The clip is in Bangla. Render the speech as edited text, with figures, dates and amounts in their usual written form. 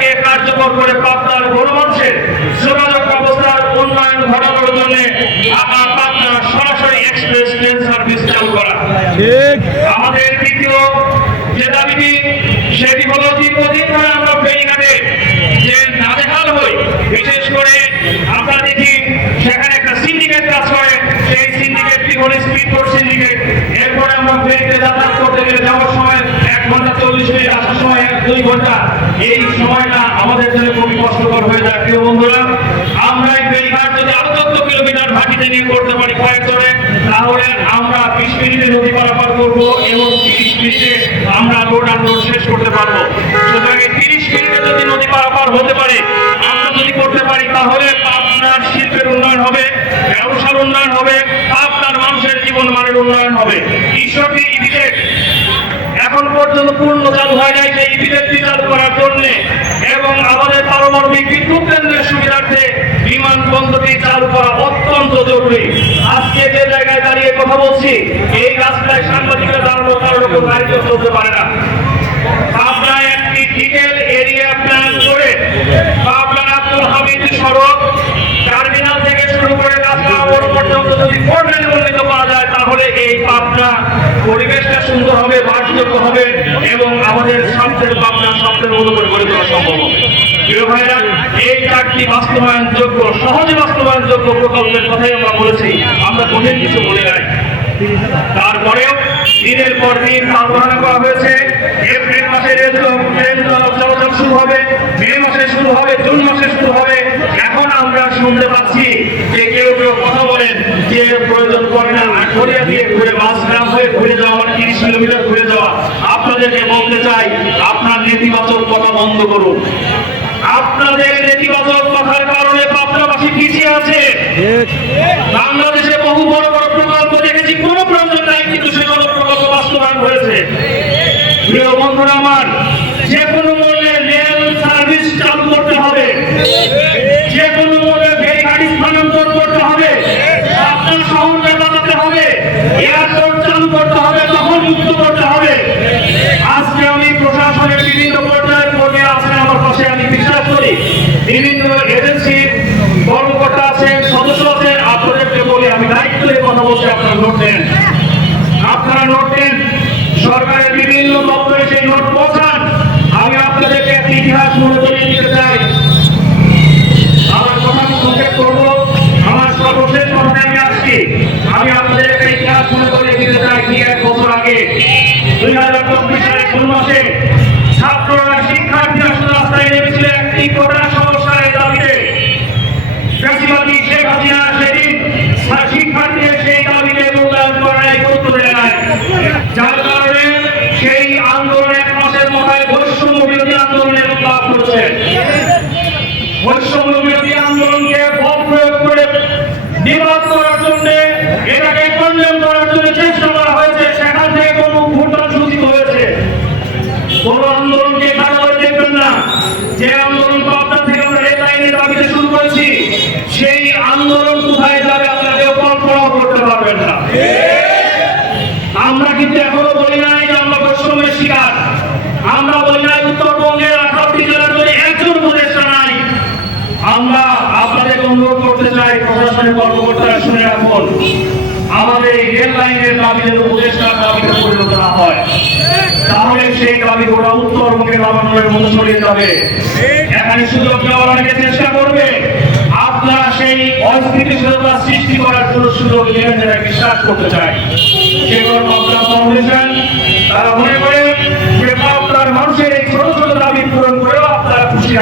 এটাকে কার্যকর করে পাবনার গণমানুষের যোগাযোগ ব্যবস্থার উন্নয়ন ঘটানোর জন্য পাবনা সরাসরি এক্সপ্রেস ট্রেন সার্ভিস চালু করা। আমাদের দ্বিতীয় যে দাবিটি সেটি হলো দীর্ঘদিন ধরে আমরা ফেরিঘাটে যে নাজেহাল হই, বিশেষ করে আমরা দেখি সেখানে একটা সিন্ডিকেট কাজ করে, সেই সিন্ডিকেটটি হলো স্পিডবোট সিন্ডিকেট। এরপরে আমরা ফেরিতে যাতায়াত করতে গেলে যাওয়ার সময় 1 ঘন্টা 40 মিনিট, আসার সময় 2 ঘন্টা, এই সময়টা আমাদের জন্য খুবই কষ্টকর হয়ে যায়। প্রিয় বন্ধুরা, আমরা এই ফেরিঘাট যদি আরো 14 কিলোমিটার ভাটিতে নিয়ে করতে পারি কয়েক জনে, তাহলে আমরা 20 মিনিটে নদী পারাপার করবো এবং 30 মিনিটে আমরা লোড আনলোড শেষ করতে পারবো। সুতরাং 30 মিনিটে যদি নদী পারাপার হতে পারে, আমরা যদি করতে পারি, তাহলে আপনার শিল্পের উন্নয়ন হবে, ব্যবসার উন্নয়ন হবে, আপনার মানুষের জীবন মানের উন্নয়ন হবে। ঈশ্বরটি ইপিজেড এখন পর্যন্ত পূর্ণ চালু হয় নাই, সেই ইপিজেডটি চালু করার জন্য এবং আমাদের পারমাণবিক বিদ্যুৎ কেন্দ্রের সুবিধার্থে বিমানবন্দরটি চালু করা অত্যন্ত জরুরি। আজকে যে জায়গায় দাঁড়িয়ে কথা বলছি, এই রাস্তায় সাংবাদিকরা দাঁড়ানো কারোর উপর দায়িত্ব চলতে পারে না। আপনার একটি ডিটেল এরিয়া প্ল্যান করে আপনার আব্দুল হামিদ সড়ক টার্মিনাল থেকে শুরু করে রাস্তা পর্যন্ত যদি 4 লেন উন্নীত করা যায়, তাহলে এই পাবনা পরিবেশটা সুন্দর হবে, বাসযোগ্য হবে এবং আমাদের স্বাস্থ্যের পাবনা স্বাস্থ্যের মতো করে গড়ে তোলা সম্ভব হবে। প্রিয় ভাইরা, এই 4টি বাস্তবায়নযোগ্য, সহজে বাস্তবায়নযোগ্য প্রকল্পের কথাই আমরা বলেছি, আমরা কঠিন কিছু বলে নাই। তারপরেও দিনের পর দিন আলোচনা করা হয়েছে। এপ্রিল মাসে ট্রেন চলাচল শুরু হবে, মে মাসে শুরু হবে, জুন মাসে শুরু হবে। এখন আমরা শুনতে পাচ্ছি যে কেউ কেউ কথা বলেন যে প্রয়োজন করে না, আটঘরিয়া দিয়ে ঘুরে বাসগ্রাম হয়ে ঘুরে যাওয়া, 30 কিলোমিটার ঘুরে যাওয়া। আপনাদেরকে বলতে চাই, আপনার নেতিবাচক কথা বন্ধ করুন। আপনাদের নেতিবাচক কথার কারণে পাবনাবাসী পিছিয়ে আছে। বাংলাদেশে বহু বড় বড় প্রকল্প দেখেছি, কোনো প্রয়োজন নাই, কিন্তু সেগুলো প্রকল্প বাস্তবায়ন হয়েছে। প্রিয় বন্ধুরা আমার, যে কোনো মূল্যে রেল সার্ভিস চালু করতে হবে, যে কোনো মূল্যে ফেরিঘাট স্থানান্তর করতে হবে, আপনার শহরকে বাঁচাতে হবে, এয়ারপোর্ট চালু করতে হবে, তখন মুক্ত করতে হবে। আজকে আমি প্রশাসনের বিভিন্ন পর্যায়ের কর্মী আছেন আমার পাশে, আমি বিশ্বাস করি বিভিন্ন এজেন্সির কর্মকর্তা আছেন, সদস্য আছেন। আপনাদেরকে বলি, আমি দায়িত্ব নিয়ে কথা বলছি, আপনারা নোট দেন, আপনারা নোট দেন, সরকারের বিভিন্ন দপ্তরে সেই নোট পৌঁছান। আমি আপনাদেরকে একটা ইতিহাস মনে করিয়ে দিতে চাই। আমার কথা আমি সংক্ষেপ করবো, আমার সর্বশেষ কথায় আমি আসছি। আমি আপনাদের একটা ইতিহাস মনে করিয়ে দিতে চাই। ঠিক 1 বছর আগে 2024 সালের জুন মাসে ছাত্ররা, শিক্ষার্থীরা রাস্তায় নেমেছিল একটি কোটা সংস্কারের দাবিতে। ফ্যাসিবাদী শেখ হাসিনা সেদিন শিক্ষার্থীদের সেই দাবিতে মূল্যায়ন করায় গুরুত্ব দেয় নাই, যার কারণে সেই আন্দোলন 1 মাসের মাথায় বৈষম্য বিরোধী আন্দোলনের লাভ করেছে। বৈষম্য বিরোধী আন্দোলনকে বল প্রয়োগ করে নির্বাচন করার জন্য, এটাকে কন্ডেম করার জন্য চেষ্টা করা হয়েছে। সেখান থেকে কোনো ঘটনা সূচিত হয়েছে। কোন আন্দোলনকে খারাপ করে দেখবেন না। যে আন্দোলন পাবনা থেকে আমরা রেল লাইনের দাবিতে শুরু করেছি, সেই আন্দোলন কোথায় যাবে আপনারা কেউ কল্পনাও করতে পারবেন না। আমরা কিন্তু এখনো বলি নাই যে আমরা বৈষম্যের শিকার। আমরা বলি নাই উত্তরবঙ্গের 18টি জেলার জন্য একজন উপদেষ্টা নাই। আমরা আপনাদের অনুরোধ করতে চাই, প্রশাসনের কর্মকর্তারা শুনে রাখুন, আমাদের এই রেল লাইনের দাবিতে উপদেষ্টার দাবিতে পরিণত না হয়, তাহলে সেই দাবি গোটা উত্তরবঙ্গে লাগানোর মতো ছড়িয়ে যাবে। এখানে সুযোগ নেওয়ার অনেকে চেষ্টা করবে। আপনারা সেই অস্থিতিশীলতা সৃষ্টি করার জন্য সুযোগ নেবেন, যেটা বিশ্বাস করতে চাই। সেগুলো আপনারা ফাউন্ডেশন তারা মনে করে